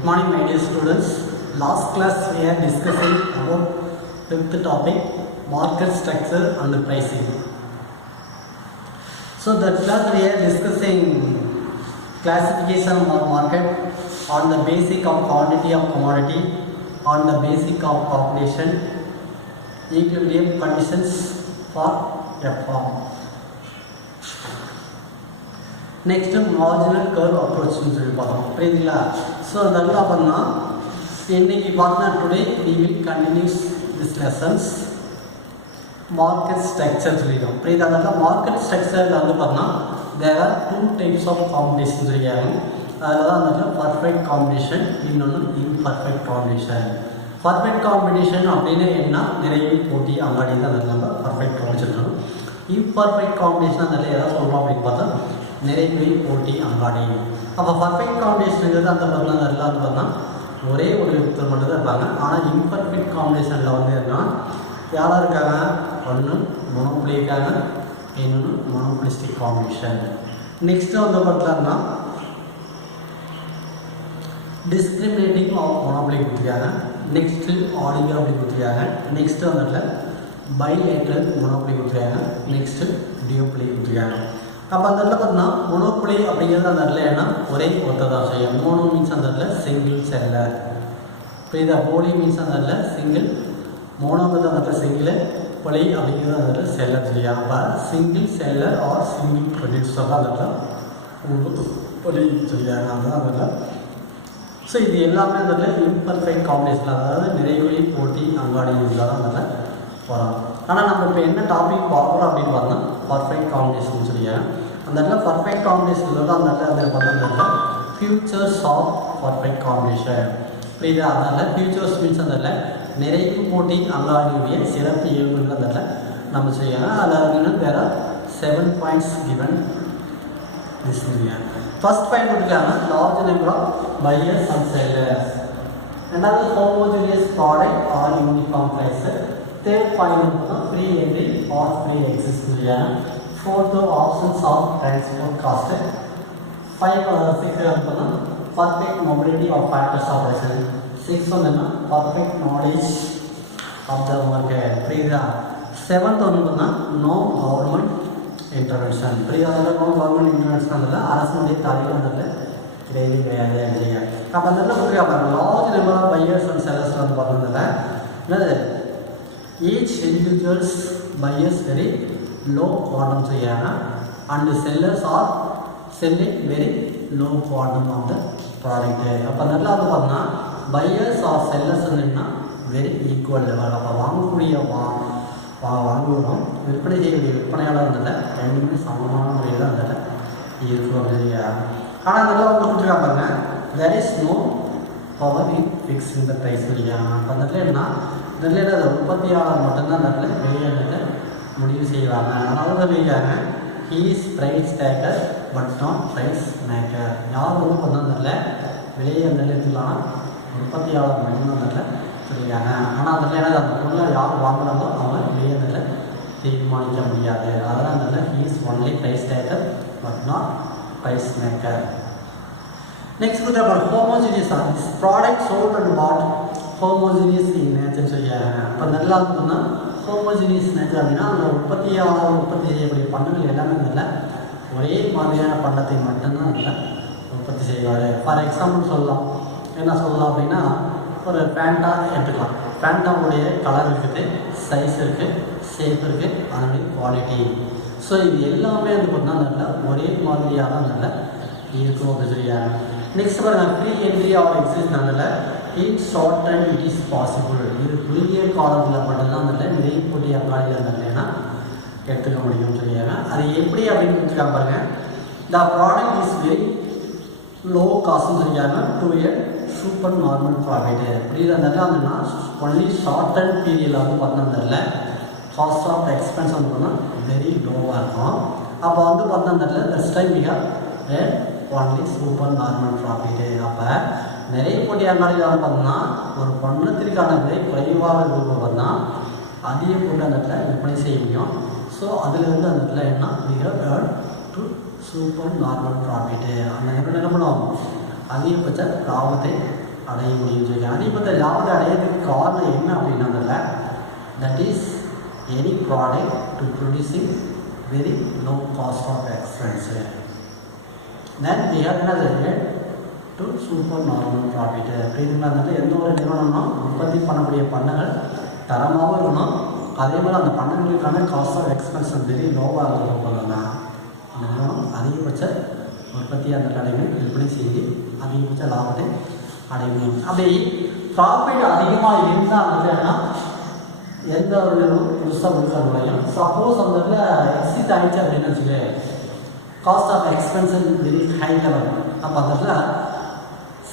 Good morning, my dear students. Last class we are discussing about fifth topic, market structure and pricing. So that class we are discussing classification of market on the basic of quantity of commodity, on the basic of population, equilibrium conditions for a firm. Next marginal curve approach சொல்லி பார்த்தோம் புரியுதுங்களா. So அதெல்லாம் பண்ணால் இன்னைக்கு பார்த்தா today we will continue this lessons market structure சொல்லிடுவோம் புரியுது. அதெல்லாம் மார்க்கெட் ஸ்ட்ரக்சரில் வந்து பார்த்தோம்னா there are two types of competition சொல்லியாங்க. அதில் தான் வந்து பர்ஃபெக்ட் காம்படிஷன், இன்னொன்று இம்பர்ஃபெக்ட் காம்படிஷன். பர்ஃபெக்ட் காம்படிஷன் அப்படின்னு என்ன நிறைய போட்டி அங்காடி தான் அதில் நம்ம பர்ஃபெக்ட் காம்படிஷன். இம்பர்ஃபெக்ட் காம்படிஷன் அதில் எதாவது சொல்லலாம் அப்படின்னு பார்த்தா நிறைய போட்டி அங்காடி. அப்போ பர்ஃபெக்ட் காம்படிஷனுங்கிறது அந்த பதில் எல்லாம் வந்து பார்த்தா ஒரே ஒரு ஒருத்தர் மட்டும் தான் இருப்பாங்க. ஆனால் இம்பர்ஃபெக்ட் காம்படிஷனில் வந்து என்ன யாராக இருக்காங்க, ஒன்று மொனோபொலி இருக்காங்க, இன்னொன்று மொனோபொலிஸ்டிக் காம்படிஷன். நெக்ஸ்ட்டு வந்து பார்த்தோம்னா டிஸ்கிரிமினேட்டிங் ஆஃப் மொனோபொலி கொடுத்துருக்காங்க, நெக்ஸ்ட்டு ஆலிகார்பி கொடுத்துருக்காங்க, நெக்ஸ்ட்டு வந்துட்டு பைலேட்ரல் மொனோபொலி கொடுத்துருக்காங்க, நெக்ஸ்ட்டு டியோபொலி கொடுத்துருக்காங்க. அப்போ அந்த இடத்துல பார்த்தீங்கன்னா மொனோபொலி அப்படிங்கிறது அந்த இடத்துல ஏன்னா ஒரே ஒருத்தர் தான் செய்யும். மோனோ மீன்ஸ் அந்த இடத்துல சிங்கிள் செல்லர். இப்போ இதை போலி மீன்ஸ் அந்த இடத்துல சிங்கிள், மோனோங்கிறது அந்த இடத்துல சிங்கிள், பொலி அப்படிங்கிறது அந்த இடத்துல செல்லர் சொல்லியா. அப்போ single seller or single producer தான் அந்த இடத்துல பொலி சொல்லியாங்க. அதுதான் அந்த இடத்துல. ஸோ இது எல்லாமே அந்த இடத்துல இம்பர்ஃபெக்ட் காம்படிஷன், அதாவது நிறைய போட்டி அங்காடி இதில் தான் அந்த இடத்துல போகிறோம். ஆனால் நம்ம இப்போ என்ன டாபிக் பார்க்குறோம் அப்படின்னு பார்த்தோம்னா பர்ஃபெக்ட் காம்படிஷன் சொல்லியாங்க. அந்த இடத்துல பர்ஃபெக்ட் காம்படிஷனில் தான் அந்த இடத்துல பார்த்தா ஃபியூச்சர்ஸ் ஆஃப் பர்ஃபெக்ட் காம்படிஷன் புரியுது. அதனால ஃபியூச்சர்ஸ் மீன்ஸ் அந்த இடத்துல நிறைய போட்டி அங்காடியுடைய சிறப்பு இயல்புகள் அந்த இடத்துல நம்ம செய்யலாம். அதில் வேறு 7 points given this area. First point கொடுத்துருக்காங்க large number of buyers and sellers. ரெண்டாவது homogeneous product or uniform price. Third point free entry or free exit இல்லையா. Fourth options of transport cost. 6 perfect mobility of factors of price. 6 வந்து perfect knowledge of the market புரியுதா. 7th வந்து no government intervention புரியுதா. அதில் no government intervention அதில் அரசுடைய தலைவர்கள் கிடையவே கிடையாது இல்லையா. அப்போ அந்த இடத்துல கொடுத்துருக்காங்க large number of buyers and sellers வந்து பார்த்ததுல என்னது each individuals buyers very low quantum செய்யாங்க and sellers are selling very low quantum of the product. அப்போ நல்லா வந்து பார்த்தோம்னா பையர்ஸ் ஆர் செல்லர்ஸ் என்ன வெரி ஈக்குவல் லெவல். அப்போ வாங்கக்கூடிய வாங்குவோம் விற்பனை செய்யக்கூடிய விற்பனையாளர் இருந்ததில்ல ரெண்டுமே சமமான முறையில் தான் இருந்ததில்ல இருக்கும் இல்லையா. ஆனால் அதெல்லாம் வந்து கொடுத்துருக்காங்க there is no power in fixing the price இல்லையா. அப்போ அந்த இடத்துல என்ன இதில் அதை உற்பத்தியாளர் மட்டும்தான் அந்த இடத்துல வெளியிடத்தை முடிவு செய்வாங்க. அதனால தான் சொல்லியிருக்காங்க he's price taker but not price maker. யார் வந்து பண்ணதில்ல விலையை நிலையத்துலாம் உற்பத்தியாளர் மட்டும்தான் அந்த இடத்துல சொல்லியிருக்காங்க. ஆனால் அதில் என்னது அந்த பொருளை யார் வாங்குறாங்களோ அவங்க விலையை தீர்மானிக்க முடியாது. அதனால் அந்த இடத்துல he's only price taker but not price maker. Next கொடுத்தா homogeneous product sold and bought homogeneous in nature சொல்லியாங்க. இப்போ நல்லா இருந்ததுன்னா ஹோமோஜினியஸ் நேச்சர் அப்படின்னா அந்த உற்பத்தியாளர் உற்பத்தி செய்யக்கூடிய பண்டங்கள் எல்லாமே இல்லை ஒரே மாதிரியான பண்டத்தை மட்டும்தான் அதில் உற்பத்தி செய்வார். ஃபார் எக்ஸாம்பிள் சொல்லலாம் என்ன சொல்லலாம் அப்படின்னா ஒரு பேண்டா எடுத்துக்கலாம். பேண்டாவுடைய கலர் இருக்குது, சைஸ் இருக்குது, ஷேப் இருக்குது, அதனுடைய குவாலிட்டி. ஸோ இது எல்லாமே வந்து பார்த்தீங்கன்னா ஒரே மாதிரியாக தான் நல்லா இருக்கும் அப்படின்னு சொல்லியாங்க. நெக்ஸ்ட் பாருங்கள் ஃப்ரீ என்ட்ரி ஆர் எக்ஸிஸ்னால in short time it is possible. இது குறுகிய காலத்தில் மட்டும்தான் அந்த நிறைய போட்டி அங்காடியில் இருந்ததுன்னா எடுத்துக்க முடியும்னு சொல்லியாங்க. அது எப்படி அப்படின்னு கொடுத்துருக்காங்க பாருங்கள். The product is very low காஸ்ட்னு சொல்லியாங்க to a super normal profit. புரியுது. அந்த இடத்துல ஒன்லி ஷார்ட் டைம் பீரியடில் வந்து பார்த்தோம்னா காஸ்ட் ஆஃப் எக்ஸ்பென்ஸ் வந்து பார்த்தோம்னா வெரி லோவாக இருக்கும். அப்போ வந்து பார்த்தோம்னா பெஸ்ட் டைம் மிக ஒன்லி சூப்பர் நார்மல் ப்ராஃபிட்டு. அப்போ நிறைய போட்டி அங்காடியில் வந்து பார்த்தோம்னா ஒரு பண்டத்திற்கான விலை குறைவாக இருப்பவர் தான் அதிக போட்டு அந்த இடத்துல விற்பனை செய்ய முடியும். ஸோ அதில் வந்து அந்த இடத்துல என்ன மிக டு சூப்பர் நார்மல் ப்ராஃபிட்டு. அந்த நேரத்தில் என்ன பண்ணுவோம் அதிகபட்ச லாபத்தை அடைய முடியும்னு சொல்லியிருக்காங்க. அதே பற்றி லாபத்தை அடையிறதுக்கு காரணம் என்ன அப்படின்னா that is any product to producing very low cost of expense. Then we have என்னது டு சூப்பர் நார்மல் ப்ராஃபிட்டு. அப்படின்னா வந்துட்டு எந்த ஒரு நிறுவனம்னா உற்பத்தி பண்ணக்கூடிய பண்டங்கள் தரமாகவும் இருக்கணும், அதே மாதிரி அந்த பண்டங்களுக்கான காஸ்ட் ஆஃப் எக்ஸ்பென்ஸ் வெரி லோவாக இருக்கணும். போதும்னா அந்த நிறுவனம் அதிகபட்ச உற்பத்தி அந்த கடைகள் விற்பனை செய்து அதிகபட்ச லாபத்தை அடைய முடியும். அப்படி ப்ராஃபிட் அதிகமாக இருந்தால் வந்துன்னா எந்த ஒரு நிறுவனம் புதுசாக கொடுக்க முடியும். சப்போஸ் அந்த இடத்துல எக்ஸிட் ஆகிடுச்சு அப்படின்னு வச்சுக்க cost of expenses very high level. அப்போ அந்த இடத்துல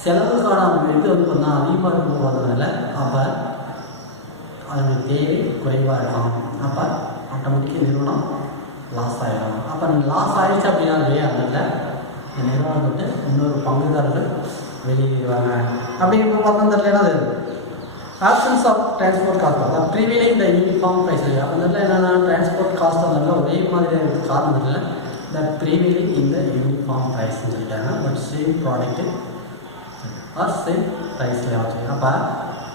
செலவுக்கான இது வந்து பார்த்தா அதிகமாக இருக்கும் போகிறதுனால அப்போ அதனுடைய தேவை குறைவாக இருக்கும். அப்போ ஆட்டோமேட்டிக்காக நிறுவனம் லாஸ் ஆகிடும். அப்போ லாஸ் ஆகிடுச்சு அப்படின்னா இல்லையா அந்த நிறுவனம் வந்து இன்னொரு பங்குதாரர்கள் வெளியேறுவாங்க. அப்படிங்கிறப்ப பார்த்தா அந்த இடத்துல என்னது ஆப்ஷன்ஸ் ஆஃப் டிரான்ஸ்போர்ட் காஸ்ட் அதான் ப்ரீவியலி இந்த யூனிஃபார்ம் ப்ரைஸ் அந்த இடத்துல என்னென்னா டிரான்ஸ்போர்ட் காஸ்ட் அந்த இடத்துல ஒரே மாதிரியாக இருக்குது. காரணம் இல்லை தட் ப்ரீவியலி இந்த யூனிஃபார்ம் ப்ரைஸ்ன்னு சொல்லிட்டாங்க. But same product R same ப்ரைஸில் ஆச்சு. அப்போ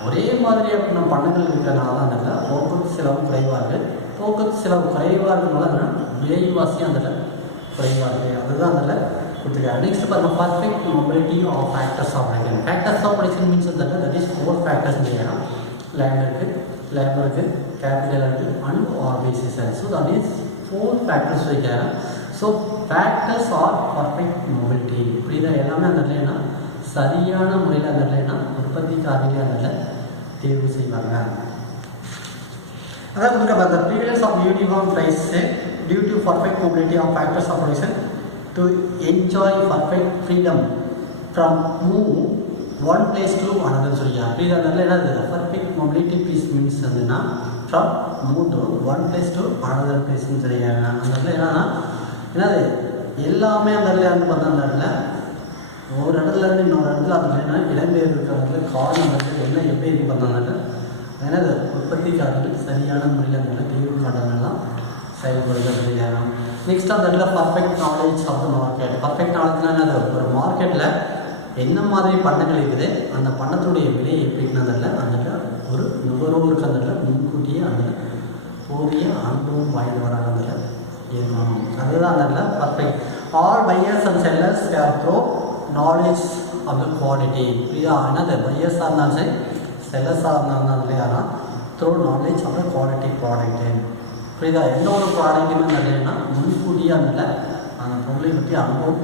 ஒரே மாதிரியாக நம்ம பண்டங்கள் இருக்கிறனால தான் அந்த போக்குவரத்து செலவு குறைவாக இருக்குது. போக்குவரத்து செலவு குறைவாக இருக்கிறதுனால விலைவாசி அந்த குறைவாக இருக்குது. அதுதான் அதில் கொடுத்துருக்காங்க. நெக்ஸ்ட் பாருங்கள் perfect mobility of factors of production. Factors of production means that is 4 factors இல்லையா. லேண்ட் இருக்குது, லேபர் இருக்குது, கேபிட்டல் இருக்குது and organisation. So that is 4 factors வைக்கிறாங்க. So factors are perfect mobility புரியுதா. எல்லாமே அந்த இல்லைன்னா சரியான முறையில் அந்த இல்லைன்னா உற்பத்திக்காரர்களே அந்த தேர்வு செய்வாங்க. அதான் கொடுக்க the periods of uniform price due to perfect mobility of factors of production to enjoy perfect freedom from move one place to another சொல்லியா. இது அதனால என்னது perfect mobility piece means வந்துன்னா from move to one place to another place ன்னு சொல்லியாங்க. அந்த இடத்துல என்னது எல்லாமே அந்த இடத்துல வந்து பார்த்தா அந்த இடத்துல ஒரு இடத்துல இருந்து இன்னொரு இடத்துல அந்த என்ன இடம்பெயர் இருக்கிறதுல காரணம் வந்து என்ன எப்படி இது பண்ணாங்க என்னது உற்பத்திக்காரர்கள் சரியான முறையில் அந்த தீர்வு காரணங்கள்லாம் செயல்படுகிறது. நெக்ஸ்ட் அந்த இடத்துல perfect knowledge of the market. Perfect நாலேஜ்னா என்னது ஒரு மார்க்கெட்டில் என்ன மாதிரி பண்டங்கள் இருக்குது அந்த பண்டத்துடைய விலை எப்படின்னு அந்த ஒரு நுகர்வோருக்கு அந்த முன்கூட்டியே அந்த போதிய அனுபவம் வாய்ந்து வராங்க அந்த இருக்கணும். அதுதான் அந்த perfect. All buyers and sellers have thorough knowledge of the quality. புரியுதா. என்னது பையர்ஸாக இருந்தாலும் சரி செல்லர்ஸாக இருந்தாலும் இல்லையானா thorough knowledge of the quality product. புரியுதா. எந்த ஒரு ப்ராடக்ட்டுமே இல்லைன்னா முன்கூட்டியே அந்த பொருளை பற்றி அனுபவம்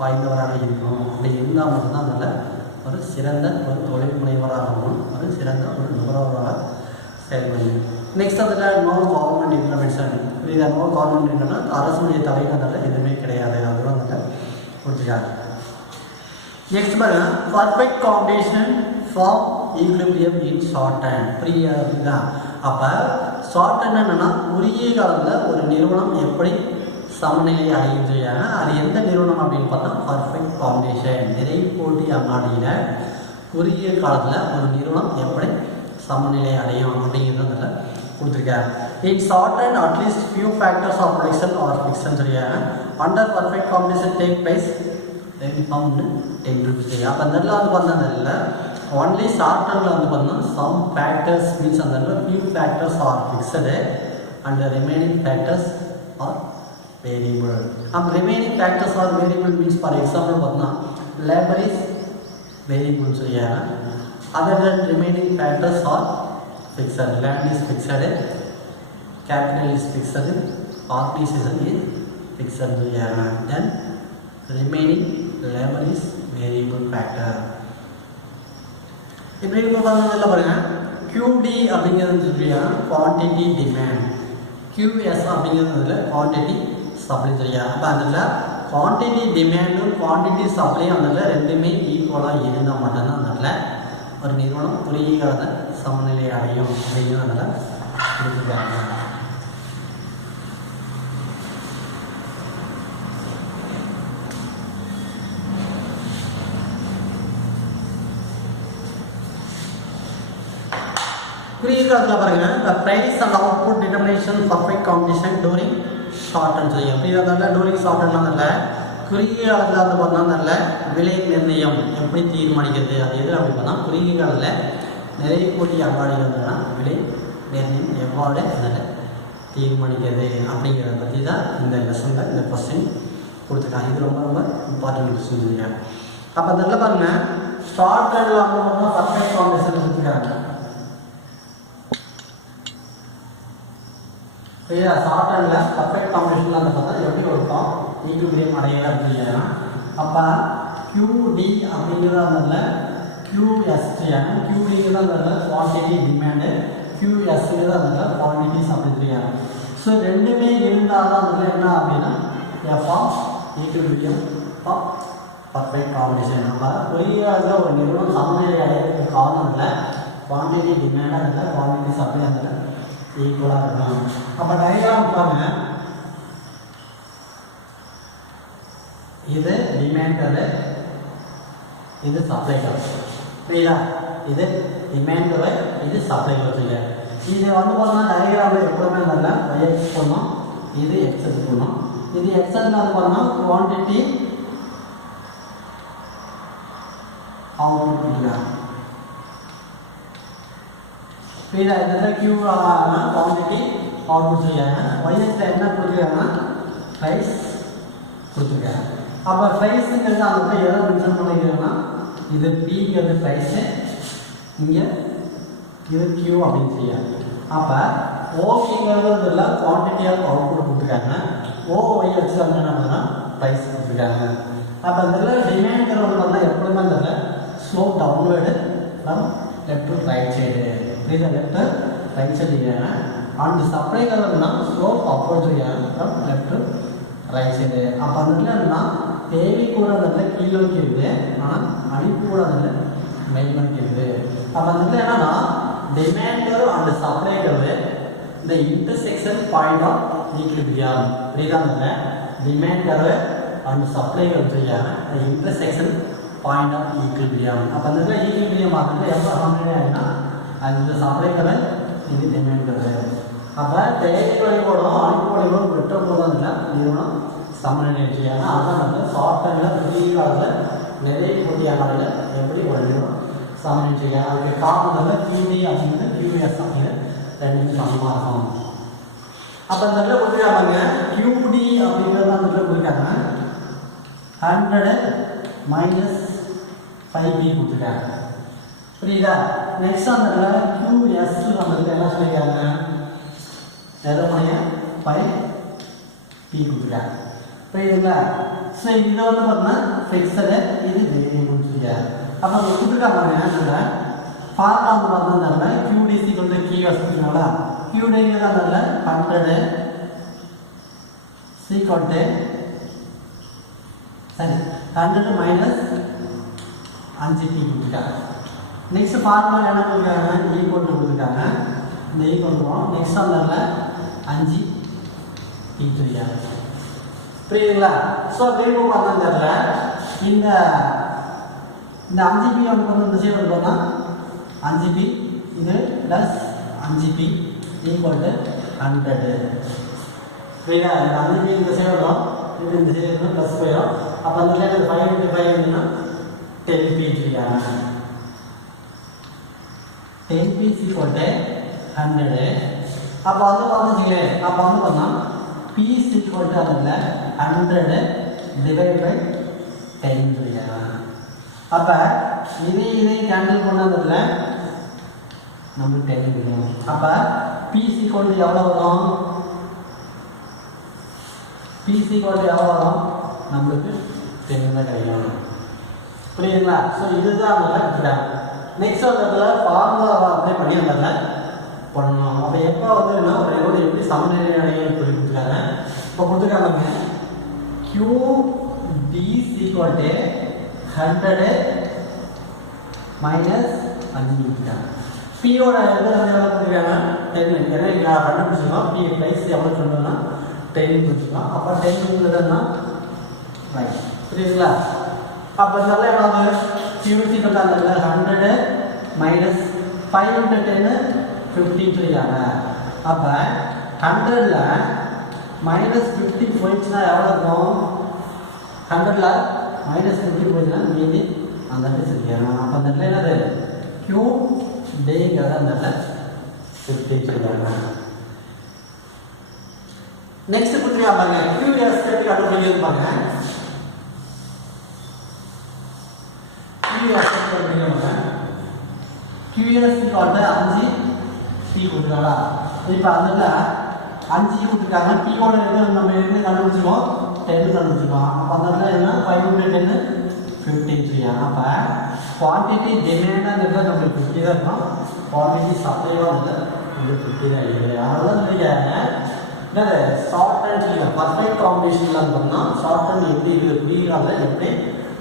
வாய்ந்தவராக இருக்கணும். அப்படி இருந்தால் மட்டும்தான் அதில் ஒரு சிறந்த ஒரு தொழில் முனைவராகவும் ஒரு சிறந்த ஒரு நுகர்வோராக செயல்படுது. நெக்ஸ்ட் அதில் நோ கவர்மெண்ட் இம்ப்ளிமெண்டேஷன். புரியுதா. நோ கவர்மெண்ட் இல்லைன்னா அரசுடைய தலைவர்கள் எதுவுமே கிடையாது. அதுதான் அதில் கொடுத்துருக்காங்க. நெக்ஸ்ட் பாருங்க perfect competition for equilibrium in short time. புரியுதா. அப்போ ஷார்ட் டைம் என்னென்னா குறுகிய காலத்தில் ஒரு நிறுவனம் எப்படி சமநிலை அடையும் செய்யாங்க. அது எந்த நிறுவனம் அப்படின்னு பார்த்தா பர்ஃபெக்ட் காம்படிஷன். நிறை போட்டி அங்காடியில் குறுகிய காலத்தில் ஒரு நிறுவனம் எப்படி சமநிலை அடையும் அப்படிங்கிறத கொடுத்துருக்காங்க. In short and at least few factors of production R fiction சொல்லியாங்க. Under perfect competition take place யூனிஃபார்ம்னு 10 rupees. அப்போ அந்த இடத்துல வந்து பார்த்தா ஒன்லி ஷார்ட் டர்மில் வந்து பார்த்தீங்கன்னா சம் ஃபேக்டர்ஸ் மீன்ஸ் அந்த இடத்துல few factors are fixed and remaining factors are variable. அப்போ remaining factors are variable means for example பார்த்தீங்கன்னா லேபர் இஸ் வேரியபிள்னு சொல்லியாங்க. Other than remaining factors are fixed. Land is fixed, capital is fixed, organization is fixed. Then remaining labor is variable factor. இப்படி பார்த்தீங்கன்னா பாருங்க QD அப்படிங்கிறது சொல்லியா quantity demand, QS அப்படிங்கிறதுல quantity supply சொல்லியா. அப்போ அதில் குவான்டிட்டி டிமாண்டும் குவான்டிட்டி சப்ளையும் அதில் ரெண்டுமே ஈக்குவலாக இருந்தால் மட்டும்தான் அதில் ஒரு நிறுவனம் குறுகிய கால சமநிலை அடையும் அப்படின்னு அதில் கொடுத்துருக்காங்க. குறுகிய காலத்தில் பாருங்க the price and output determination perfect competition during short term சொல்லியும். அப்படி இருந்தால் டூரிங் ஷார்ட் டர்ம்ல குறுகிய காலத்தில் வந்து பார்த்தா நல்ல விலை நிர்ணயம் எப்படி தீர்மானிக்கிறது அது எது அப்படி பார்த்தா குறுகிய காலத்தில் நிறைய கோடி அவார்டுகள்னா விலை நிர்ணயம் எவ்வாறு அதில் தீர்மானிக்கிறது அப்படிங்கிறத பற்றி தான் இந்த லெசனில் இந்த கொஸ்டின் கொடுத்துருக்காங்க. இது ரொம்ப ரொம்ப இம்பார்ட்டன்ட் கொஸ்டின் இல்லையா. அப்போ அதில் பாருங்கள் ஸ்டார்ட் ட்ரெண்டில் வந்து பார்த்தா பர்ஃபெக்ட் ஃபவுண்டேஷன் கொடுத்துருக்காங்க. சரியா, ஷார்ட் ட்ரெண்டில் பர்ஃபெக்ட் ஃபவுண்டேஷனில் வந்து பார்த்தா எப்படி கொடுப்போம் ஈக்குவிலிபிரியம் அடையிறது அப்படின்னா அப்போ QD அப்படிங்கிறது அந்த QST QDங்கிறது அந்த குவான்டிட்டி டிமாண்டு QSங்கிறது அந்த குவான்டிட்டிஸ் அப்படின்னு. ஸோ ரெண்டுமே இருந்தால் தான் அதில் என்ன அப்படின்னா F of equilibrium of perfect combination. நம்ம குறுகிய ஒரு நிறுவனம் சமநிலை அடையிறதுக்கு காரணம் இல்லை குவான்டிட்டி டிமாண்டாக இல்லை குவான்டிட்டி சப்ளை அதில் ஈக்குவலாக இருக்கணும். அப்போ டயக்ராம் பாருங்க, இது டிமாண்ட் இது சப்ளை கர்வ் புரியுதா, இது டிமாண்ட் கர்வ் இது சப்ளை கர்வ். இது வந்து பார்த்தோம்னா டயக்ராமில் எப்பவுமே நல்லா எக்ஸ் பண்ணணும், இது எக்ஸஸ் பண்ணணும். இது எக்ஸஸ் வந்து பார்த்தோம்னா குவான்டிட்டி அவுட்புட் கொடுத்துருக்காங்க புரியுதா. இதில் கியூ குவான்டிட்டி அவுட்புட் சொல்லியாங்க. ஒய்எஸில் என்ன கொடுத்துருக்காங்கன்னா ப்ரைஸ் கொடுத்துருக்காங்க. அப்போ ப்ரைஸுங்கிறது அந்த எதை மென்ஷன் பண்ணிக்கிறோன்னா இது பிங்கிறது ப்ரைஸு, இங்கே இது கியூ அப்படின்னு செய்யாங்க. அப்போ ஓவிங்கிறது இதில் குவான்டிட்டி ஆஃப் அவுட்புட் கொடுத்துருக்காங்க. ஓஒய் வச்சு வந்து என்ன பண்ணால் ப்ரைஸ் கொடுத்துருக்காங்க. அப்போ இதில் டிமாண்ட் வந்து பார்த்தா எப்பவுமே அந்த slope downward from left to right side புரியுதா, லெஃப்ட் ரைட் சைடு இருக்காங்க. அண்ட் சப்ளை கலர்னா ஸ்லோப் அப்வர்ட் இருக்காங்க from left to right side. அப்போ அந்த என்னன்னா தேவை கூட அந்த கீழே நோக்கி இருக்குது, ஆனால் அனுப்பி கூட அதில் மேல் நோக்கி இருக்குது. அப்போ அந்த என்னன்னா demand curve and supply curve இந்த இன்டர்செக்ஷன் பாயிண்ட் ஆஃப் ஈக்குவிலிபிரியம் புரியுதா. அந்த demand curve and supply curve சொல்லியாங்க இந்த இன்டர்செக்ஷன் பாயிண்ட் ஆஃப் ஈக்குவிலிபிரியம். அப்போ அந்த ஈக்குவிலிபிரியம் பார்த்துட்டு எப்போ சமநிலை ஆகினா அந்த சப்ளை கர்வ் இது டிமாண்ட் கர்வ். அப்போ தேவை வழிபடும் அனுப்பு வழிபடும் வெட்ட போதும் இல்லை நிறுவனம் சமநிலை செய்யாங்க. அதான் வந்து சாஃப்ட்வேரில் குறுகிய காலத்தில் நிறைய போட்டியாளர்கள் எப்படி ஒரு நிறுவனம் சமநிலை செய்யாங்க. அதுக்கு காரணத்தில் QD அப்படிங்கிறது QS அப்படிங்கிறது ரெண்டுமே சமமாக இருக்கும். அப்போ இந்த இடத்துல கொடுத்துருக்காங்க QD அப்படிங்கிறது அந்த இடத்துல கொடுத்துருக்காங்க 100 - 5B கொடுத்துருக்காங்க புரியுதா. நெக்ஸ்ட் அந்த இடத்துல QS அந்த இடத்துல என்ன சொல்லியிருக்காங்க 5P கொடுத்துருக்காங்க புரியுதுங்களா. ஸோ இதை வந்து பார்த்தீங்கன்னா ஃபிக்ஸடு இது வேரியபிள்னு சொல்லியாங்க. அப்போ அவங்க கொடுத்துருக்காங்க என்ன ஃபார்முலா வந்து பார்த்தோம்னா QD = QS கொடுத்துருக்காங்களா. QDங்கிறது அந்த 100 சரி 100 - 5P கொடுத்துருக்காங்க. நெக்ஸ்ட் ஃபார்முலா என்ன கொடுத்துருக்காங்க ஈக்குவல் கொடுத்துருக்காங்க. இந்த ஈக்குவல் போகிறோம். நெக்ஸ்ட் அந்த 5P சொல்லியாங்க புரியுதுங்களா. ஸோ அப்படின்னு பார்த்தா தெரியல இந்த 5P வந்து இந்த சைடு வந்து பார்த்தா 5P இது ப்ளஸ் 5P ஈக்குவல் டு 100 புரியுதா. இந்த 5P இந்த சைடு வரும், இது இந்த சைடு ப்ளஸ் போயிடும். அப்போ அந்த சைடு 5 × 5 அப்படின்னா 10P சொல்லியாங்க. 10P equal to 100. அப்போ வந்து பார்த்தீங்களே அப்போ வந்து பார்த்தா P ஈக்குவல் டு அதில் 100 / 10 சொல்லியாங்க. அப்போ இதை கேன்சல் பண்ணதில் நம்மளுக்கு 10 கிடைக்கும். அப்போ P ஈக்குவல் டு எவ்வளோ வரும், P ஈக்குவல் டு எவ்வளோ வரும் நம்மளுக்கு 10 தான் கிடைக்கும் புரியுதுங்களா. ஸோ இதுதான் அதில் எடுத்துட்டாங்க. நெக்ஸ்ட் அந்த இடத்துல ஃபார்முலாவை அப்ளை பண்ணி அந்த பண்ணணும். அப்போ எப்போ வந்து என்ன ஒரு எப்படி சமநிலை அடையன்னு சொல்லி கொடுத்துருக்காங்க. இப்போ கொடுத்துருக்காங்க QD = 100 - 5 கொடுத்துருக்காங்க. பியோட எது எவ்வளோ கொடுத்துருக்காங்க 10. ஏன்னா கண்டுபிடிச்சிக்கலாம் பி ப்ரைஸ் எவ்வளோ சொல்லணும்னா 10 கொடுத்துருக்கலாம். அப்போ 10ங்கிறதுனா ரைட் புரியுதுங்களா. அப்போ இதெல்லாம் எவ்வளோ QC = 100 - 5 × 10 15 சொல்லியாங்க. அப்போ 100ல் -50 போயிடுச்சுன்னா எவ்வளோ இருக்கும் 100ல -50 போச்சுன்னா மீதி அந்த இடத்துல சொல்லிக்கலாம். அப்போ அந்த இடத்துல என்னது Q டேங்கிறத அந்த இடத்துல 50 சொல்லிக்கலாம். நெக்ஸ்ட் கொடுத்துருக்கா பாருங்க QS எப்படி கண்டுபிடிக்கிறது பாருங்க. QS கண்டுபிடிக்கிறாங்க. QS = 5 P கொடுத்துருக்காங்களா. இப்போ அதில் 5 கொடுத்துருக்காங்க. P ஓட நம்ம என்ன கண்டுபிடிச்சிருக்கோம் 10 கண்டுபிடிச்சிருக்கோம். அப்போ அந்த இடத்துல என்ன 5 × 10 15. அப்போ குவான்டிட்டி டிமாண்டாக நம்மளுக்கு 50 தான் இருக்கும். குவான்டிட்டி சப்ளைவாக வந்து 50 தான் இருக்குது. அதனால நீங்கள் என்னது ஷார்ட் அண்ட் பர்ஃபெக்ட் காம்பினேஷனில் இருந்தோம்னா ஷார்ட் அண்ட் எப்படி இருக்குது புரியுறாங்க எப்படி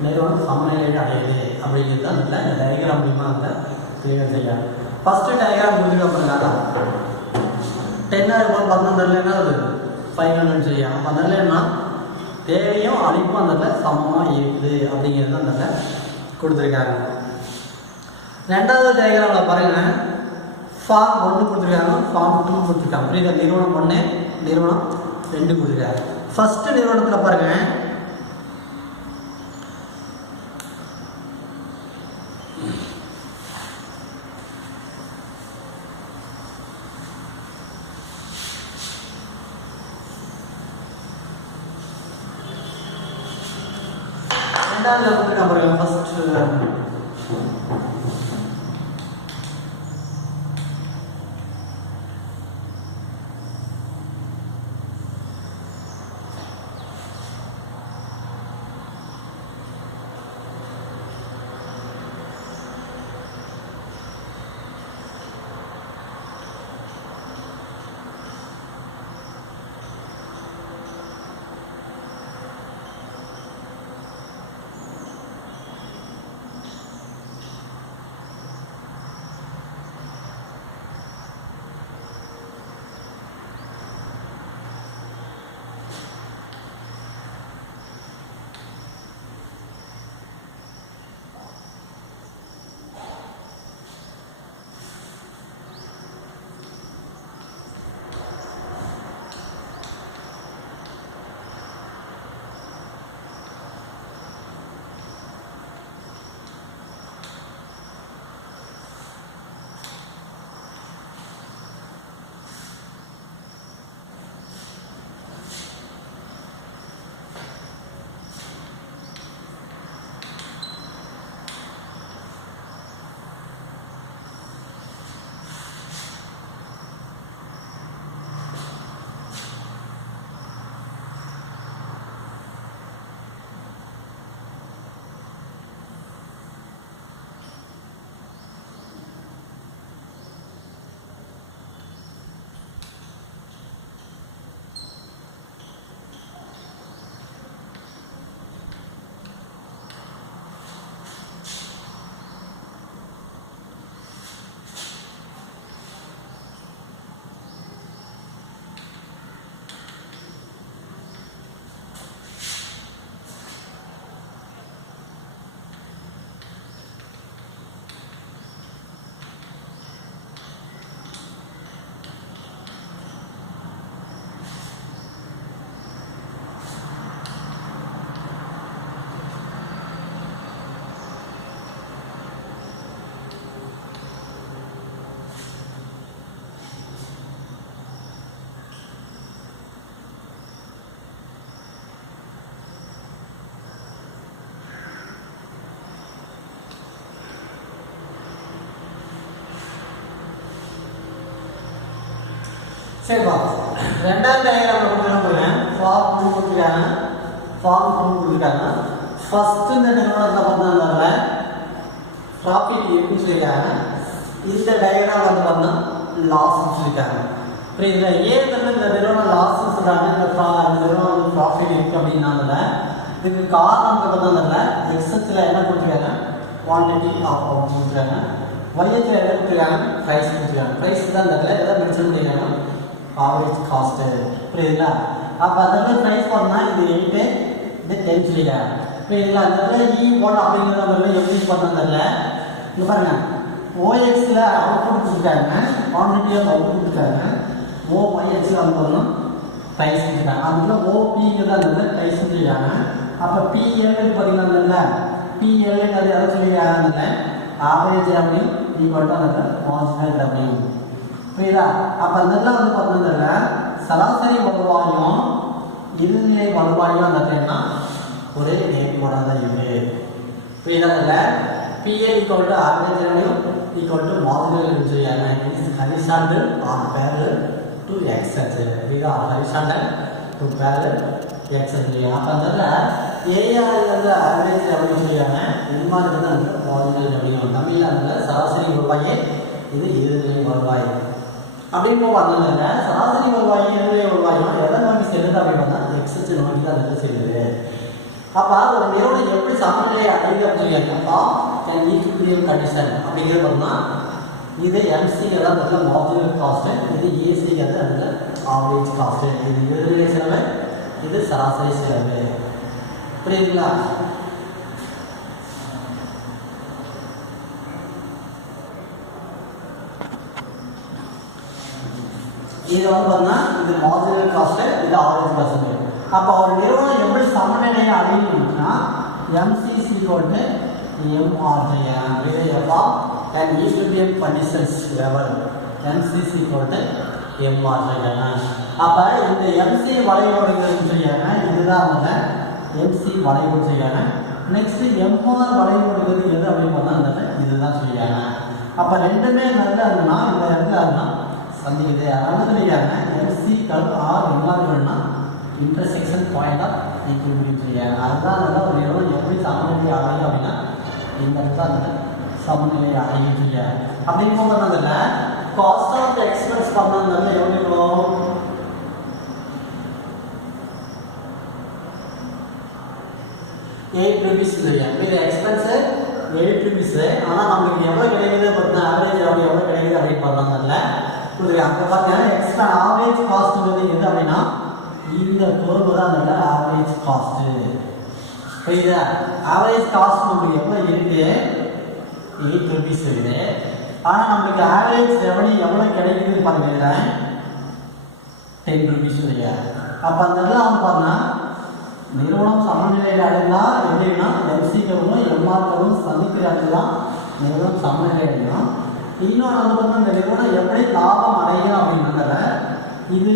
நிறுவனம் சமநிலையை அடையுது அப்படிங்கிறது அந்த இந்த டயக்ராம் மூலிமா அந்த கிளியர் செய்யலாம். ஃபஸ்ட்டு டயக்ராம் முடிஞ்சுக்க பாருங்க. அதான் 10 இருக்கும் 11 என்ன அது 500 செய்யும். அப்போ அதனால என்ன தேவையும் அழிப்பும் அந்த சமமாக இருக்குது அப்படிங்கிறது அந்த கொடுத்துருக்காங்க. ரெண்டாவது டயக்ராமில் பாருங்கள் ஃபார்ம் 1 கொடுத்துருக்காங்க, ஃபார்ம் 2 கொடுத்துருக்காங்க. புரியுதா? நிறுவனம் 1 நிறுவனம் 2 கொடுத்துருக்காங்க. ஃபஸ்ட்டு நிறுவனத்தில் பாருங்கள் ரெண்டாவது கொடுத்துருக்காங்க பாருங்க. ஃபஸ்ட்டு சரிப்பா. ரெண்டாவது டயக்ராமில் கொடுத்துருக்காங்க ஃபார்ம் 2 கொடுத்துருக்காங்க, ஃபார்ம் 2 கொடுத்துருக்காங்க. ஃபஸ்ட்டு இந்த நிறுவனத்தில் பார்த்தா ப்ராஃபிட் இருக்குன்னு சொல்லியிருக்காங்க. இந்த டயக்ராம் வந்து பார்த்தா லாஸ்ன்னு சொல்லியிருக்காங்க. புரியுதுல? ஏன் இந்த நிறுவனம் லாஸ்ன்னு சொல்கிறாங்க, இந்த நிறுவனம் வந்து ப்ராஃபிட் இருக்குது அப்படின்னால இதுக்கு காரணம் பார்த்தா எக்ஸத்தில் என்ன கொடுத்துருக்காங்க குவான்டிட்டி ஆஃப் கொடுத்துருக்காங்க. ஒய்ஹெச்சில் எதை கொடுத்துருக்காங்க ப்ரைஸ் கொடுத்துருக்காங்க. ப்ரைஸ் தான் இந்த இடத்துல எதை மென்ஷன் பண்ணியிருக்காங்க ஆவரேஜ் காஸ்ட்டு. புரியுதுங்களா? அப்போ அதில் ப்ரைஸ் பண்ணால் இது 8 இது 10 சொல்லியிருக்காங்க. புரியுதுங்களா? அந்த இடத்துல E1 அப்படிங்கிறத எப்படி பண்ணதில்ல இங்கே பாருங்கள். ஓஎக்ஸில் அவுட்புட் கொடுத்துருக்காங்க, குவான்டிட்டி ஆஃப் அவுட்புட் கொடுத்துருக்காங்க. OYXில் வந்து பார்த்தோம்னா ப்ரைஸ் கொடுத்துருக்காங்க. அதில் ஓபிங்கிறத அந்த ப்ரைஸ் சொல்லியிருக்காங்க. அப்போ பிஎல்னு பார்த்தீங்கன்னா பிஎல்னு அது எதை சொல்லிக்கிறாங்க ஆவரேஜ் ரெவன்யூ ஈக்குவல் டு அந்த மார்ஜினல் ரெவன்யூ புரியுதா அப்போ இதெல்லாம் வந்து பார்த்தீங்கன்னா சராசரி வருவாயும் இறுதிநிலை வருவாயும் அந்த என்ன ஒரே நேர்கோடாக தான் இருக்கு புரியுதா இல்லை PL equal to average revenue equal to marginal revenue சொல்லியாங்க is horizontal or parallel to axis புரியுதா ஹரிசாண்டல் டு பேரல் எக்ஸஸ் சொல்லியாங்க அப்போ அந்த ஏஆர் வந்து ஆவரேஜ் ரெவன்யூ சொல்லியாங்க எம்ஆர் வந்து அந்த மார்ஜினல் ரெவன்யூ தமிழில் அந்த சராசரி வருவாயே இது இறுதிநிலை வருவாய் அப்படின்னு பார்த்தோம்னா சராசரி வருவாயும் இறுதிநிலை வருவாயும் எதை நோக்கி செல்லுது அப்படின்னு பார்த்தா எக்ஸஸ் நோக்கி தான் அது செல்லுது அப்போ ஒரு நிறுவனம் எப்படி சமநிலையை அடையுது அப்படின்னு சொல்லியிருக்கப்பா கேன் ஈக்குவிலிபிரியம் கண்டிஷன் அப்படிங்கிறது பார்த்தோம்னா இது எம்சிக்கு தான் பார்த்தா மார்ஜினல் காஸ்ட்டு இது ஏசிக்கு அது அதில் ஆவரேஜ் காஸ்ட்டு இது இறுதிநிலை செலவு இது சராசரி செலவு புரியுதுங்களா இது வந்து பார்த்தீங்கன்னா இது மார்ஜினல் காஸ்ட்டு இது ஆவரேஜ் காஸ்ட்டு அப்போ ஒரு நிறுவனம் எப்படி சமநிலையை அடையணும்னா எம்சிசி கோட்டு எம்ஆர்ஜிஎம் எஃப்ஆ and equilibrium conditions level MCC கோட்டு எம்ஆர்ஜிஎம் அப்போ இந்த எம்சி வளைகோடுகள் செய்யாங்க இதுதான் வந்து எம்சி வளைகோடு செய்யாங்க நெக்ஸ்ட்டு எம்ஆர் வளைகோடுகள் எது அப்படின்னு பார்த்தா இதுதான் செய்யாங்க அப்போ ரெண்டுமே நல்லா இருக்குன்னா இந்த இடத்துல இருந்தால் சந்திக்குது அதனால சொல்லியாங்க எம்சி கல் ஆர் எம்ஆர்னா இன்டர்செக்ஷன் பாயிண்ட் ஆஃப் ஈக்குவிலிபிரியம் சொல்லியாங்க அதுதான் நல்லா ஒரு நிறுவனம் எப்படி சமநிலை அடையும் அப்படின்னா இந்த இடத்துல அந்த சமநிலை அடையும் சொல்லியாங்க அப்படின்னு போகிறதுனால காஸ்ட் ஆஃப் எக்ஸ்பென்ஸ் பண்ணதுனால எவ்வளோ இருக்கும் ₹8 சொல்லியாங்க இது எக்ஸ்பென்ஸு ₹8 ஆனால் நம்மளுக்கு எவ்வளோ கிடைக்குது பார்த்தீங்கன்னா ஆவரேஜ் எவ்வளோ கிடைக்குது அப்படின்னு பார்த்தோம்ல அங்கே பார்த்தீங்கன்னா எக்ஸ்ட்ரா ஆவரேஜ் காஸ்ட்டுங்கிறது எது அப்படின்னா இந்த பொருள் தான் அந்த ஆவரேஜ் காஸ்ட்டு புரியுதா ஆவரேஜ் காஸ்ட் நம்மளுக்கு எவ்வளோ இருக்குது ₹8 இருக்குது ஆனால் நம்மளுக்கு ஆவரேஜ் ரெவன்யூ எவ்வளோ கிடைக்குதுன்னு பாருங்க ₹10 இல்லையா அப்போ அந்த இதெல்லாம் வந்து பார்த்தீங்கன்னா நிறுவனம் சமநிலையில் அடைந்தால் எப்படின்னா எம்சிக்களும் எம்ஆர்களும் சந்திக்கிற இடத்துலாம் நிறுவனம் சமநிலை அடையணும் இன்னொன்று வந்து பார்த்தா இந்த நிறுவனம் எப்படி லாபம் அடையும் அப்படின்றத இது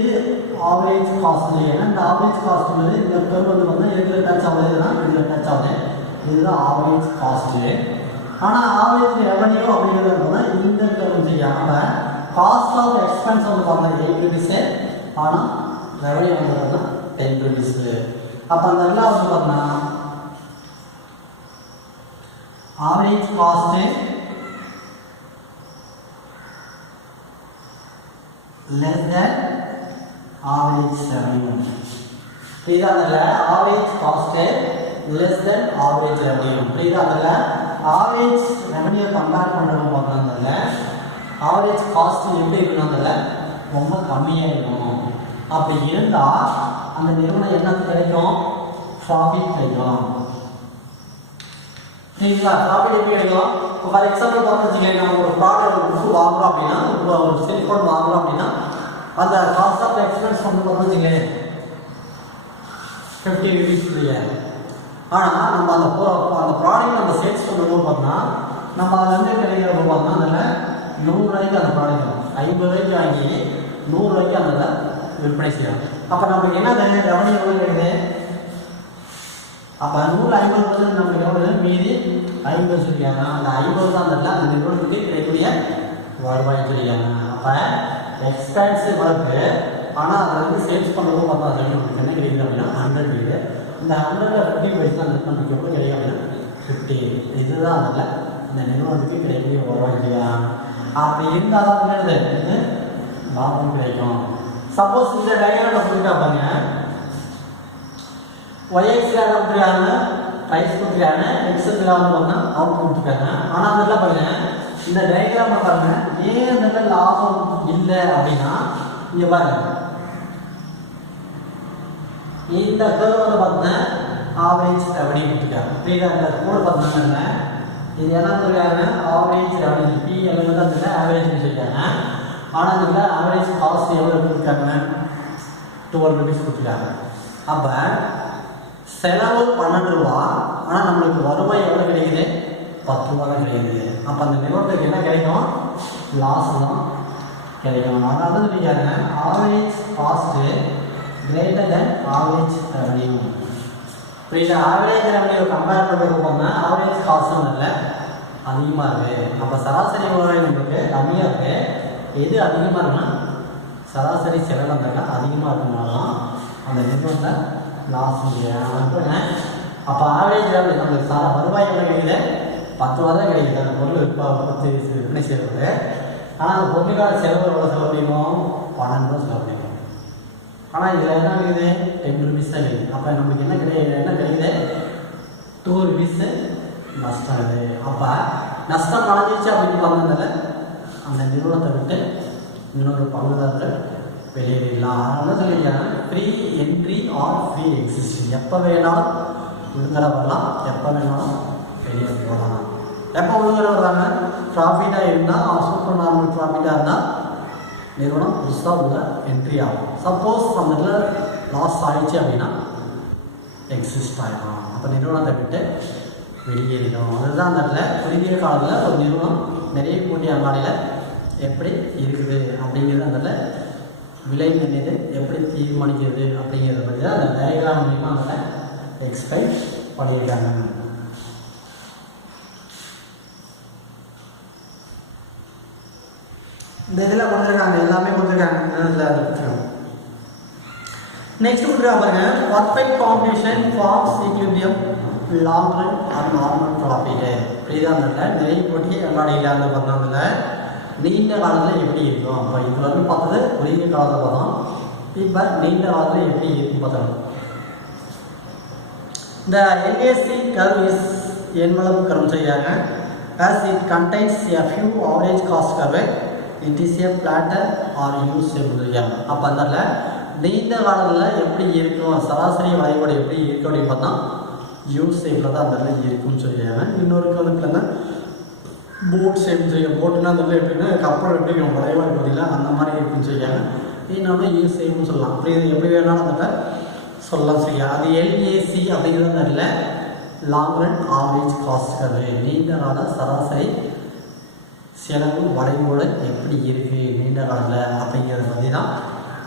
ஆவரேஜ் காஸ்ட் ஏன்னா இந்த ஆவரேஜ் காஸ்ட்ங்கிறது இந்த பேர் வந்து பார்த்தா இதில் டச் ஆகுதுன்னா இதில் டச் ஆகுது இதுதான் ஆவரேஜ் காஸ்ட்டு ஆனால் ஆவரேஜ் ரெவன்யூ அப்படிங்கிறது பார்த்தா இந்த கருவு செய்யாமல் காஸ்ட் ஆஃப் எக்ஸ்பென்ஸ் வந்து பார்த்தா ₹8 ஆனால் ரெவன்யூ வந்து பார்த்தா ₹10 அப்போ அந்த எல்லாம் வந்து பார்த்தா average cost less than average revenue. இதானல average cost less than average revenue. இதானல average revenue compare பண்றோம் பார்த்தோம்ல average cost எப்படி இருக்கணும்ல ரொம்ப கம்மியா இருக்கும். அப்படி இருந்தா அந்த நிறுவனம் என்ன கிடைக்கும் ப்ராஃபிட் கிடைக்கும். சரிங்களா ப்ராஃபிட் எப்படி கிடைக்கும் ஃபார் எக்ஸாம்பிள் பார்த்தீங்கன்னா நம்ம ஒரு ப்ராடக்ட் வாங்குறோம் அப்படின்னா ஒரு செல்ஃபோன் வாங்குறோம் அப்படின்னா அந்த காஸ்ட் ஆஃப் எக்ஸ்பென்ஸ் வந்து பார்த்தீங்களே ₹50 இல்லையா ஆனால் நம்ம அந்த ப்ராடக்ட் நம்ம சேல்ஸ் பண்ணும்போது பார்த்தோம்னா நம்ம அதில் வந்து கிடைக்கிறப்ப பார்த்தோம்னா அதில் ₹100 அந்த ப்ராடக்ட் ₹50 வாங்கி ₹100 அந்த விற்பனை செய்யலாம் அப்போ நம்மளுக்கு என்ன ரெவன்யூ எவ்வளோ கிடைக்குது அப்போ 150 நம்மளுக்கு எவ்வளோ மீதி 50 சொல்லியாங்க அந்த 50 தான் அந்த நிறுவனத்துக்கு கிடைக்கக்கூடிய வருவாய் சொல்லியாங்க அப்போ எக்ஸ்பென்ஸ் வளர்ப்பு ஆனால் அதை வந்து சேல்ஸ் பண்ணுறதும் பார்த்தா அது நம்மளுக்கு என்ன கிடைக்குது அப்படின்னா 100 வீடு இந்த 100ல் 50 பைசா நம்மளுக்கு எவ்வளோ கிடைக்கும் அப்படின்னா 50 இதுதான் அதில் இந்த நிறுவனத்துக்கு கிடைக்கக்கூடிய வருவாய் இல்லையா அப்படி இருந்தால் தான் என்னது இது லாபம் கிடைக்கும் சப்போஸ் இந்த டயக்ராம் சொல்லிட்டா பாருங்க ஒய்எக்ஸில் கொடுத்துருக்காங்க ப்ரைஸ் கொடுத்துருக்காங்க எக்ஸில் வந்து பார்த்தா அவுட் கொடுத்துருக்காங்க ஆனால் அதெல்லாம் பாருங்க இந்த டயக்ராமை பாருங்க ஏன் நல்ல லாபம் இல்லை அப்படின்னா இங்கே பாருங்க இந்த கர்வ் வந்து பார்த்தீங்கன்னா ஆவரேஜ் ரெவன்யூ கொடுத்துருக்காங்க புரியுதா இந்த கூட பார்த்தீங்கன்னா இது என்ன சொல்லிருக்காங்க ஆவரேஜ் ரெவன்யூ பிஎல் வந்து அதில் ஆவரேஜ் சொல்லியிருக்காங்க ஆனால் அதில் ஆவரேஜ் காஸ்ட் எவ்வளோ கொடுத்துருக்காங்க ₹12 கொடுத்துருக்காங்க அப்போ செலவு 12 ரூபா, ஆனால் நம்மளுக்கு வருவாய் எவ்வளோ கிடைக்குது? 10 ரூபா தான் கிடைக்குது. அப்போ அந்த நிறுவனத்துக்கு என்ன கிடைக்கும்? லாஸ் தான் கிடைக்கும். அதாவது நீங்கள் average cost greater than average revenue. புரியுது? ஆவரேஜ் ரெவன்யூ கம்பேர் பண்ணுறது போனால் ஆவரேஜ் காஸ்ட்டும் இல்லை அதிகமாக இருக்குது. அப்போ சராசரி வருவாய் நம்மளுக்கு கம்மியாக இருக்குது. எது அதிகமாக இருக்குன்னா சராசரி செலவு அந்த அதிகமாக இருக்கிறதுனால தான் அந்த நிறுவனத்தில் லாஸ் முடியும். அப்போ ஆவரேஜ் நம்மளுக்கு வருவாய் எவ்வளோ கிடைக்குது? 10 ரூபா தான் கிடைக்குது அந்த பொருள் விற்பனை செய்யறது. ஆனால் அந்த பொருளுக்கான செலவு எவ்வளோ செலவழிக்கும்? 12 ரூபா செலவழிக்கும். ஆனால் இதில் என்ன கிடைக்குது? 10 ருபீஸ் தான் கிடைக்குது. அப்போ நம்மளுக்கு என்ன கிடைக்குது? 2 ருபீஸு நஷ்டம் இது. அப்போ நஷ்டம் அடைஞ்சிச்சு அப்படின்னு பார்த்ததுல அந்த நிறுவனத்தை விட்டு இன்னொரு பங்குதாரர்கள் வெளியேறிடலாம். அதனால சொல்லியிருக்காங்க free entry or free exist. எப்போ வேணாலும் உள்கரை வரலாம், எப்போ வேணாலும் வெளியே போகலாம். எப்போ உள்கரை வர்றாங்க? ப்ராஃபிட்டாக இருந்தால் சூப்பர் நார்மல் ப்ராஃபிட்டாக இருந்தால் நிறுவனம் புதுசாக உள்ள என்ட்ரி ஆகும். சப்போஸ் அந்த லாஸ் ஆகிடுச்சு அப்படின்னா எக்ஸிஸ்ட் ஆகிடும். அப்போ நிறுவனத்தை விட்டு வெளியேறிடும். அதுதான் அந்த இடத்துல குறுகிய காலத்தில் ஒரு நிறுவனம் நிறைய போட்டி அங்காடியில் எப்படி இருக்குது அப்படிங்கிறது அந்த விலை நிர்ணயத்தை எப்படி தீர்மானிக்கிறது அப்படிங்கிறத பற்றி தான் அந்த டயக்ராம் மூலிமா அதில் எக்ஸ்பிளைன் பண்ணியிருக்காங்க. இந்த இதில் கொடுத்துருக்காங்க, எல்லாமே கொடுத்துருக்காங்க. நெக்ஸ்ட் கொடுத்துருக்காங்க பாருங்க, perfect competition forms equilibrium long run or normal profit. இப்படிதான் அந்த நிறைய போட்டி எல்லாரும் இல்லாத பண்ணதில் நீண்ட காலத்தில் எப்படி இருக்கும். அப்போ இது வந்து பார்த்தது குறுகிய காலத்தில் பார்த்தோம். இப்போ நீண்ட காலத்தில் எப்படி இருக்கும் பார்த்தோம். இந்த LAC curve is envelope curve செய்யாங்க. as it contains a few average cost curve, it is a flatter or U-shaped. அப்போ அந்த நீண்ட காலத்தில் எப்படி இருக்கும், சராசரி வளைவோடு எப்படி இருக்கும் அப்படின்னு பார்த்தா யூ ஷேப்பில் தான் அந்த இருக்குன்னு சொல்லிடுறாங்க. இன்னொரு கணக்கில் போட் ஷேப் செய்யும். போட்டுனா அந்த எப்படின்னா கப்பல் எப்படி வளைவாக பார்த்தீங்களா அந்த மாதிரி இருக்குன்னு சொல்லியாங்க. இன்னொன்று யூ ஷேப்னு சொல்லலாம். அப்படி எப்படி வேணாலும் அந்த சொல்லலாம் செய்ய. அது எல்ஏசி அப்படிங்கிறது தெரியல. Long run average cost curve, நீண்ட கால சராசரி செலவு வளைவோடு எப்படி இருக்குது நீண்ட காலத்தில் அப்படிங்கிறத பற்றி தான்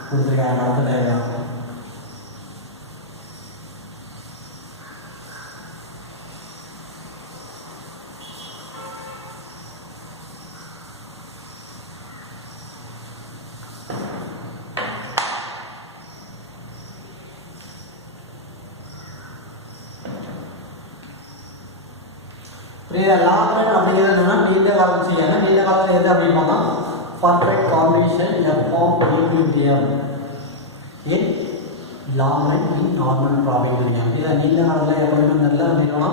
கொடுத்துருக்காங்க. காலத்தில் லாங் ரன் அப்படிங்கிறது என்னன்னா நீண்ட காலம் செய்யணும். நீண்ட காலத்தில் எது அப்படின்னு பார்த்தா perfect combination form equilibrium in long run in normal profit. இதை நீண்ட காலத்தில் எப்படின்னு தெரியல அப்படின்னா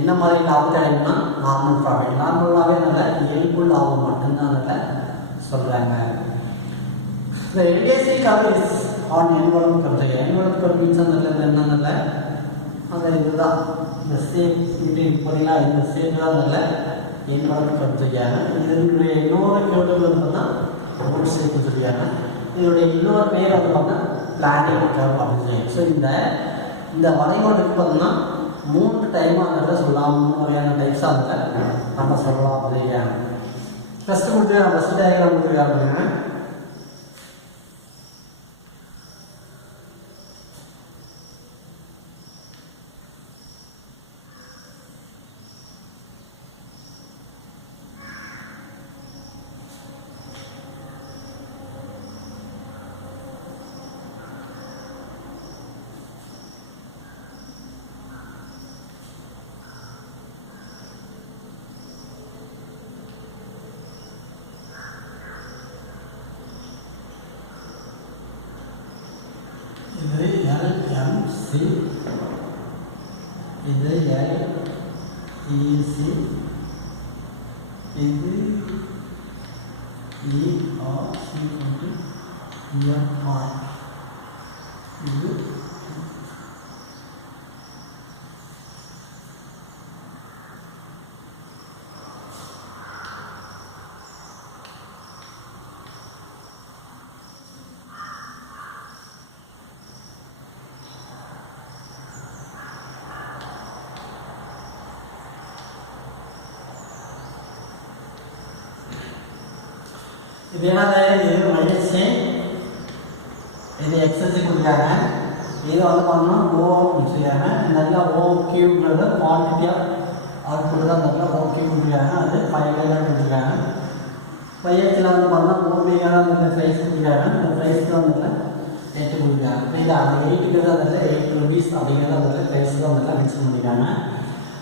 என்ன மாதிரி லாபத்தை அடையணும்னா நார்மல் ப்ராஃபிட். நார்மலாகவே நல்ல இயல்பு லாபம் மட்டும்தான் அதில் சொல்கிறாங்க. இந்த LAC curve is on envelope curve. Envelope curve means அந்த என்னன்னு அந்த இதுதான் இந்த சேப் இப்படி பார்த்தீங்கன்னா இந்த சேப் தான் நல்ல என்வலப் கர்வ் சொல்லியாங்க. இதனுடைய இன்னொரு கேள்வி பார்த்தா ரோட் ஷேப்னு சொல்லியாங்க. இதனுடைய இன்னொரு பேர் வந்து பார்த்தா பிளானிங் கர்வ் அப்படின்னு சொல்லியாங்க. ஸோ இந்த வளைவோட்டுக்கு பார்த்தோம்னா 3 டைமாக அந்த சொல்லலாம். 3 வகையான டைப்ஸாக அந்த நம்ம சொல்லலாம் அப்படிங்க. ஃபஸ்ட்டு கொடுத்துருக்காங்க, ஃபஸ்ட்டு டயக்ராம் கொடுத்துருக்காங்க. இது LMC, இது LEC, இது ERC EFR, இது இது என்னது இது மைனஸ் இது எக்ஸஸ் கொடுக்குறாங்க இது வந்து பார்த்தோம்னா ஓ முடிச்சுருக்காங்க இந்த இடத்துல ஓ கியூப்ன்றது குவான்டிட்டி ஆஃப் அவுட்புட் தான் இந்த இடத்துல ஓ கியூப் கொடுக்குறாங்க அது 5 தான் கொடுத்துருக்காங்க பையத்தில் வந்து பார்த்தோம்னா ஓபியாக இந்த ப்ரைஸ் கொடுக்குறாங்க இந்த ப்ரைஸ் தான் வந்து 8 கொடுக்குறாங்க புரியுதா அந்த 8க்கு தான் அதில் 8 ருபீஸ் அப்படிங்கிறது அதில் ப்ரைஸ் தான் வந்து மென்ஷன் பண்ணியிருக்காங்க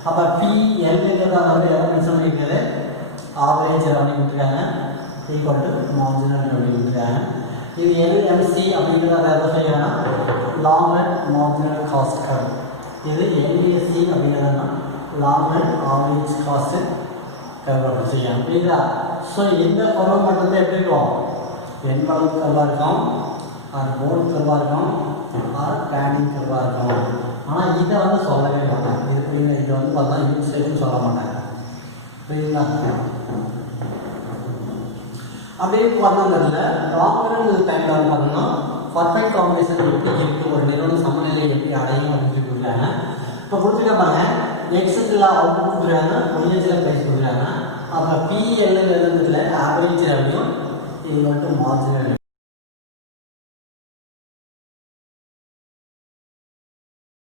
அப்போ பிஎல்ங்கிறது அதாவது எவ்வளோ மென்ஷன் பண்ணியிருக்காரு ஆவரேஜ் அப்படின்னு கொடுத்துருக்காங்க ஈக்குவல் டு மார்ஜினல் அப்படின்னு கொடுத்துருக்காங்க இது எல்எம்சி அப்படிங்கிறது அதை எதை செய்யறாங்கன்னா long run marginal cost curve இது எல்டிஎஸ்சி அப்படிங்கிறதுனா long run average cost curve அப்படி செய்யலாம் புரியுதா ஸோ எந்த கர்வ் மட்டும் எப்படி இருக்கும் என்வலப் கர்வாக இருக்கும் ஆர் போல் கர்வாக இருக்கும் ஆர் பேனிங் கர்வாக இருக்கும் ஆனால் இதை வந்து சொல்லவே மாட்டேன் இது புரியுது இதை வந்து பார்த்தா யூஸ் சொல்ல மாட்டேன் புரியுதுங்களா அப்படின்னு பார்த்தோம்னா லாங் டைமில் வந்து பார்த்தோம்னா பர்ஃபெக்ட் காம்பினேஷன் எப்படி இருக்குது ஒரு நிறுவனம் சமநிலை எப்படி அடையும் அப்படின்னு சொல்லி கொடுக்குறாங்க இப்போ கொடுத்துட்டா பாருங்க எக்ஸில் அவுட் கொடுக்குறாங்க ஒய்எச்சில் ப்ரைஸ் கொடுக்குறாங்க அப்போ பிஎல்ங்கிறதுல ஆவரேஜ்